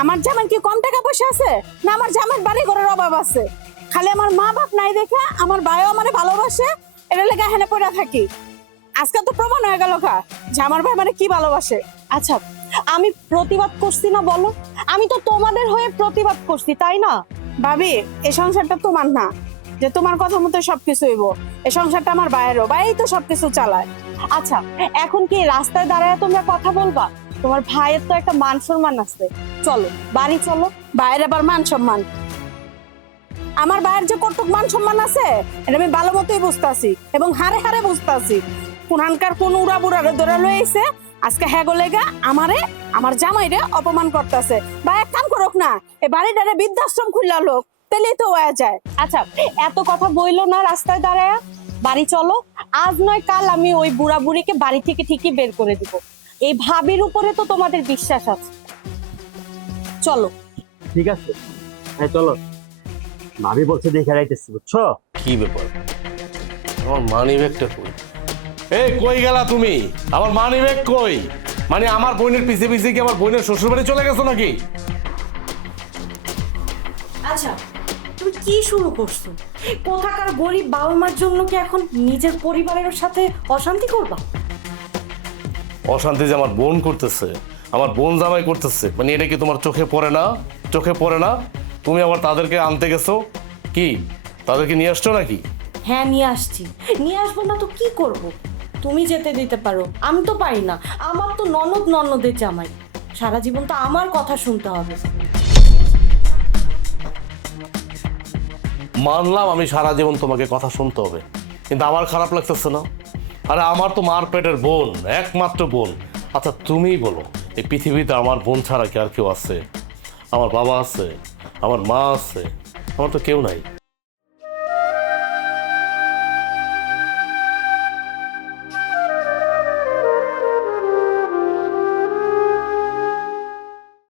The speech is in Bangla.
আমার জামাই কি কম টাকা পয়সা আছে, না আমার জামাই বাড়ি ঘরের অভাব আছে? খালি আমার মা বাপ নাই দেখে আমার ভাইও আমারে ভালোবাসে, এটা লেগে হেনে পড়া থাকি। আজকে তো প্রমাণ হয়ে গেল যে আমার ভাই মানে কি ভালোবাসে। আচ্ছা, আমি প্রতিবাদ করছি না বলো? আমি তো তোমাদের হয়ে প্রতিবাদ করছি, তাই না? ভাবি, এই সংসারটা তোমার না যে তোমার কথা মতো সবকিছু হইব। এই সংসারটা আমার ভাইয়েরও, ভাই তো সবকিছু চালায়। আচ্ছা, এখন কি রাস্তায় দাঁড়ায় তোমরা কথা বলবা? তোমার ভাইয়ের তো একটা মান সম্মান আছে। চলো বাড়ি চলো। ভাইয়ের আবার মান সম্মান? আমার ভাইয়ের যে কতটুক মান সম্মান আছে এটা আমি ভালো মতোই বুঝতেছি এবং হারে হারে বুঝতেছি। কোনখানকার কোন উড়া বুড়ারে ধরে লইছে আজকে হ্যাগো লেগা আমারে আমার জামাইরে অপমান করতেছে। ভাই এক কাম করুক না, এই বাড়িটারে বৃদ্ধাশ্রম খুললা লোক, তেলেই তো হয়ে যায়। আচ্ছা, এত কথা বইলো না রাস্তায় দাঁড়ায়, বাড়ি চলো। আজ নয় কাল আমি ওই বুড়া বুড়িকে বাড়ি থেকে ঠিকই বের করে দিব। এই ভাবির উপরে তো তোমাদের বিশ্বাস আছে। চলো। ঠিক আছে, হ্যাঁ চলো। ভাবি বলছে দেখে রাইতেছি, বুঝছো? কি ব্যাপার? আমার মানি ব্যাগটা কই? এই কই গেলা তুমি? আমার মানি ব্যাগ কই? মানে আমার বোনের পিছে পিছে কি আমার বোনের শ্বশুর বাড়ি চলে গেছো নাকি? আচ্ছা, তুমি কি শুরু করছো? কোথাকার গরিব বাবা মার জন্য কি এখন নিজের পরিবারের সাথে অশান্তি করবা? অশান্তি যে আমার বোন করতেছে, আমার বোন জামাই করতেছে, মানে এটা কি তোমার চোখে পড়ে না? চোখে পড়ে না? তুমি আবার তাদেরকে আনতে গেছো কি? তাদেরকে নিয়ে আসছো নাকি? হ্যাঁ, নিয়ে আসছি। নিয়ে আসবো না তো কি করব? তুমি যেতে দিতে পারো, আমি তো পারি না। আমার তো ননদের জামাই, সারা জীবন তো আমার কথা শুনতে হবে। মানলাম আমি সারা জীবন তোমাকে কথা শুনতে হবে, কিন্তু আমার খারাপ লাগতেছে না? আরে আমার তো মার পেটের বোন, একমাত্র বোন। আচ্ছা তুমি বলো, এই পৃথিবীতে আমার বোন ছাড়া কি আর কেউ আছে? আমার বাবা আছে, আমার মা আছে, আমার তো কেউ নাই।